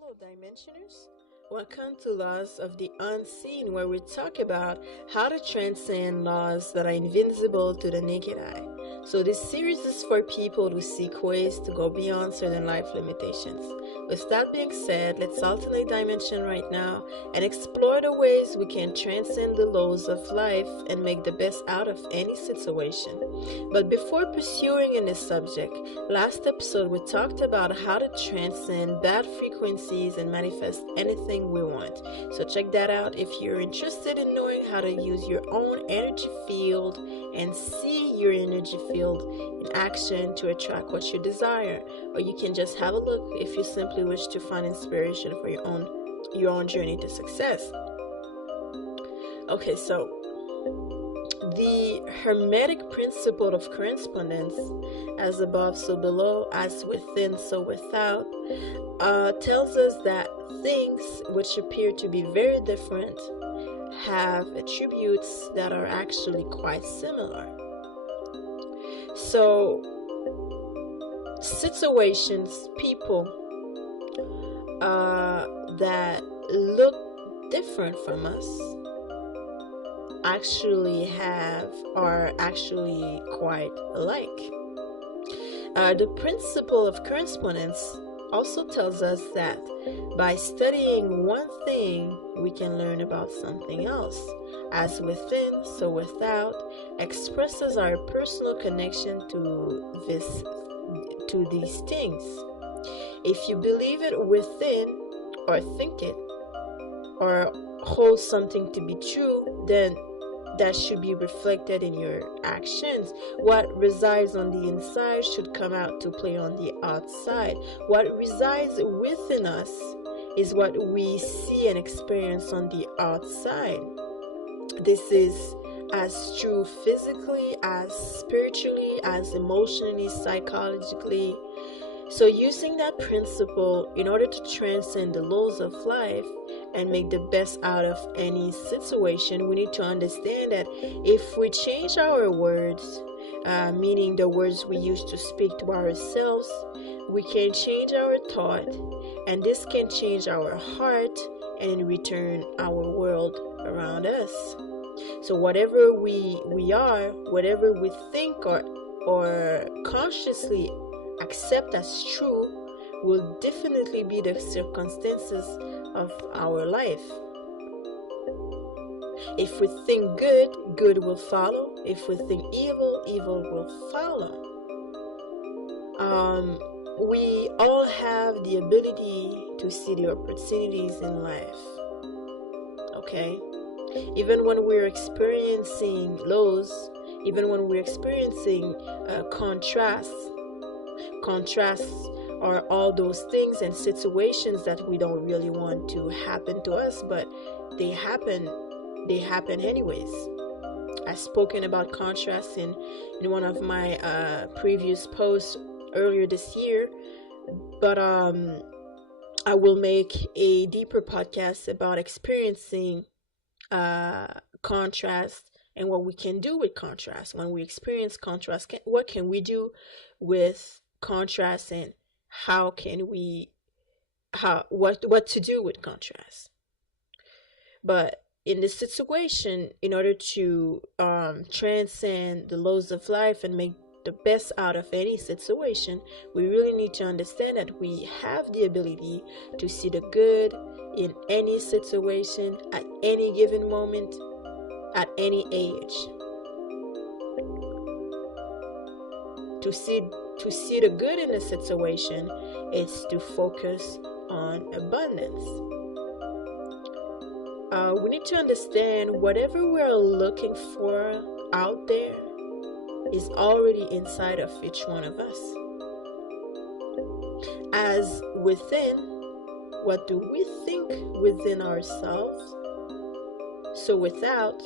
Hello, Dimensioners. Welcome to Laws of the Unseen, where we talk about how to transcend laws that are invisible to the naked eye. So, this series is for people who seek ways to go beyond certain life limitations. With that being said, let's alternate dimension right now and explore the ways we can transcend the laws of life and make the best out of any situation. But before pursuing in this subject, last episode we talked about how to transcend bad frequencies and manifest anything we want. So check that out if you're interested in knowing how to use your own energy field and see your energy field in action to attract what you desire. Or you can just have a look if you simply wish to find inspiration for your own journey to success. Okay, so the Hermetic principle of correspondence, as above, so below, as within, so without, tells us that things which appear to be very different have attributes that are actually quite similar. So, situations, people that look different from us are actually quite alike. The principle of correspondence also tells us that by studying one thing, we can learn about something else. As within, so without, expresses our personal connection to these things. If you believe it within, or think it, or hold something to be true, then that should be reflected in your actions. What resides on the inside should come out to play on the outside. What resides within us is what we see and experience on the outside. This is as true physically, as spiritually, as emotionally, psychologically. So using that principle in order to transcend the laws of life and make the best out of any situation, we need to understand that if we change our words, meaning the words we use to speak to ourselves, we can change our thought, and this can change our heart, and in return our world around us. So whatever we are, whatever we think or consciously accept as true will definitely be the circumstances of our life. If we think good, good will follow. If we think evil, evil will follow. We all have the ability to see the opportunities in life. Okay? Even when we're experiencing lows, even when we're experiencing contrasts are all those things and situations that we don't really want to happen to us, but they happen anyways. I've spoken about contrast in one of my previous posts earlier this year, but I will make a deeper podcast about experiencing contrast and what we can do with contrast. When we experience contrast, what can we do with contrast, and what to do with contrast. But in this situation, in order to transcend the laws of life and make the best out of any situation, we really need to understand that we have the ability to see the good in any situation at any given moment, at any age. To see the good in a situation is to focus on abundance. We need to understand whatever we're looking for out there is already inside of each one of us. As within, what do we think within ourselves? So without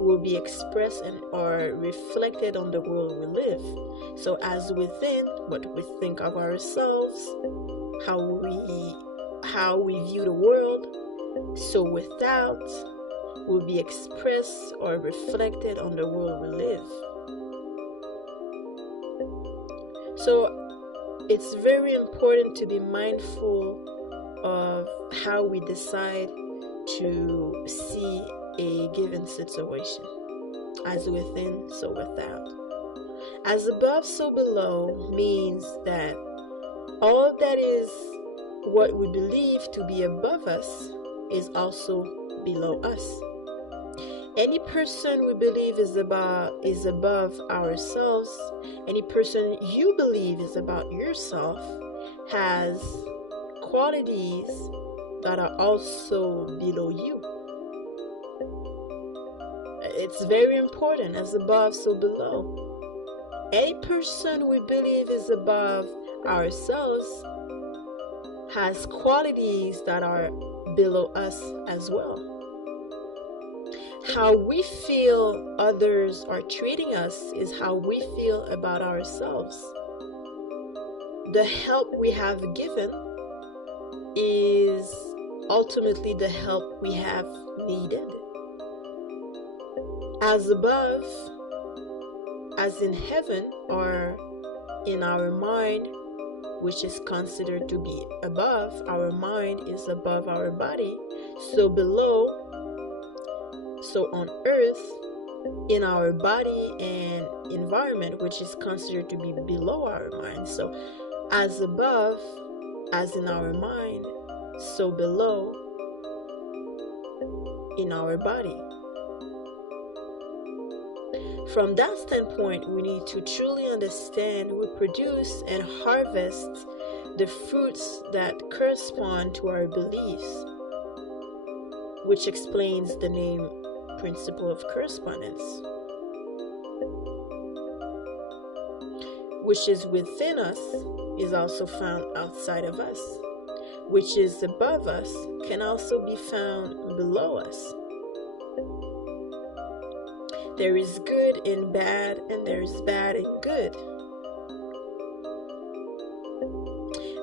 will be expressed or reflected on the world we live. So as within, what we think of ourselves, how we view the world, so without will be expressed or reflected on the world we live. So it's very important to be mindful of how we decide to see a given situation. As within, so without. As above, so below means that all that is what we believe to be above us is also below us. Any person we believe is above ourselves, any person you believe is about yourself, has qualities that are also below you. It's very important. As above, so below. Any person we believe is above ourselves has qualities that are below us as well. How we feel others are treating us is how we feel about ourselves. The help we have given is ultimately the help we have needed. As above, as in heaven, or in our mind, which is considered to be above, our mind is above our body. So below, so on earth, in our body and environment, which is considered to be below our mind. So as above, as in our mind, so below in our body. From that standpoint, we need to truly understand we produce and harvest the fruits that correspond to our beliefs, which explains the name principle of correspondence. Which is within us is also found outside of us. Which is above us can also be found below us. There is good in bad, and there is bad in good.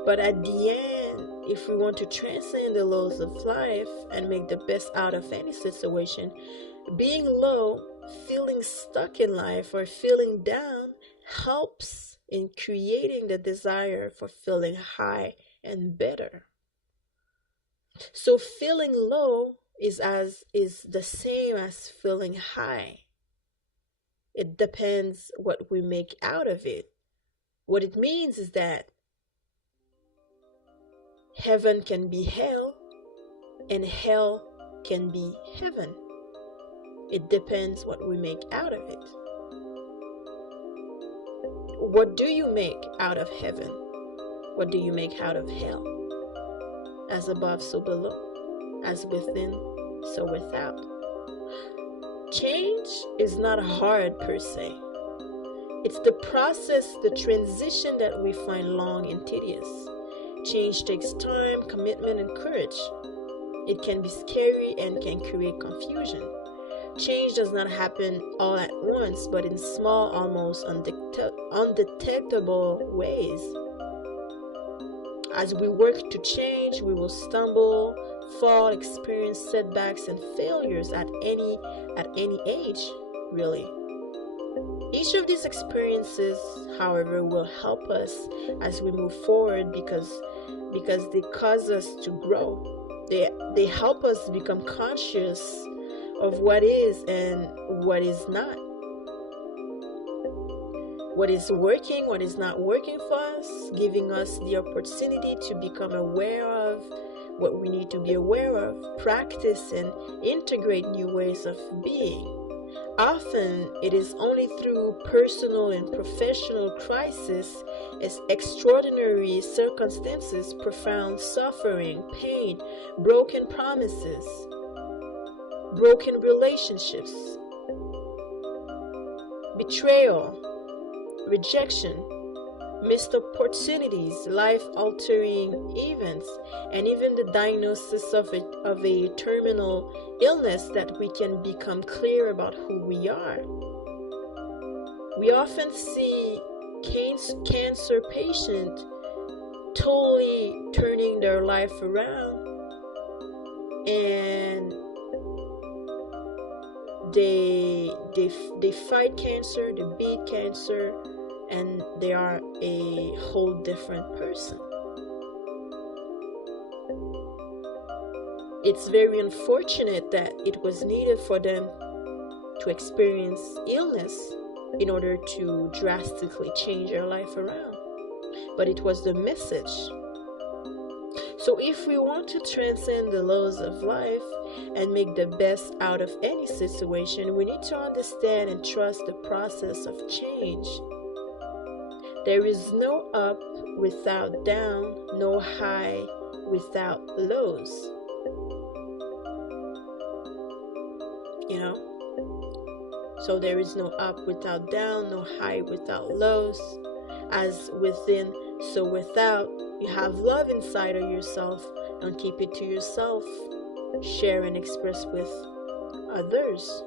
But at the end, if we want to transcend the laws of life and make the best out of any situation, being low, feeling stuck in life, or feeling down helps in creating the desire for feeling high and better. So feeling low is the same as feeling high. It depends what we make out of it. What it means is that heaven can be hell and hell can be heaven. It depends what we make out of it. What do you make out of heaven? What do you make out of hell? As above, so below. As within, so without. Change is not hard per se. It's the process, the transition that we find long and tedious. Change takes time, commitment, and courage. It can be scary and can create confusion. Change does not happen all at once, but in small, almost undetectable ways. As we work to change, we will stumble, fall, experience setbacks and failures at any age, really. Each of these experiences, however, will help us as we move forward because they cause us to grow. They help us become conscious of what is and what is not. What is working, what is not working for us, giving us the opportunity to become aware of what we need to be aware of, practice and integrate new ways of being. Often, it is only through personal and professional crisis, as extraordinary circumstances, profound suffering, pain, broken promises, broken relationships, betrayal, rejection, missed opportunities, life-altering events, and even the diagnosis of a terminal illness that we can become clear about who we are. We often see cancer patients totally turning their life around, and they fight cancer, they beat cancer, and they are a whole different person. It's very unfortunate that it was needed for them to experience illness in order to drastically change their life around. But it was the message. So if we want to transcend the laws of life and make the best out of any situation, we need to understand and trust the process of change. There is no up without down, no high without lows. You know? So there is no up without down, no high without lows. As within, so without. You have love inside of yourself. Don't keep it to yourself. Share and express with others.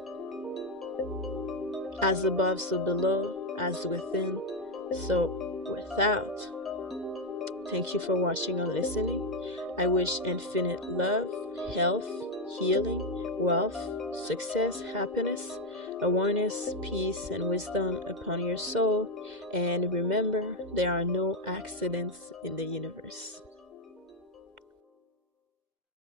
As above, so below. As within, so without. Thank you for watching and listening. I wish infinite love, health, healing, wealth, success, happiness, awareness, peace, and wisdom upon your soul. And remember, there are no accidents in the universe.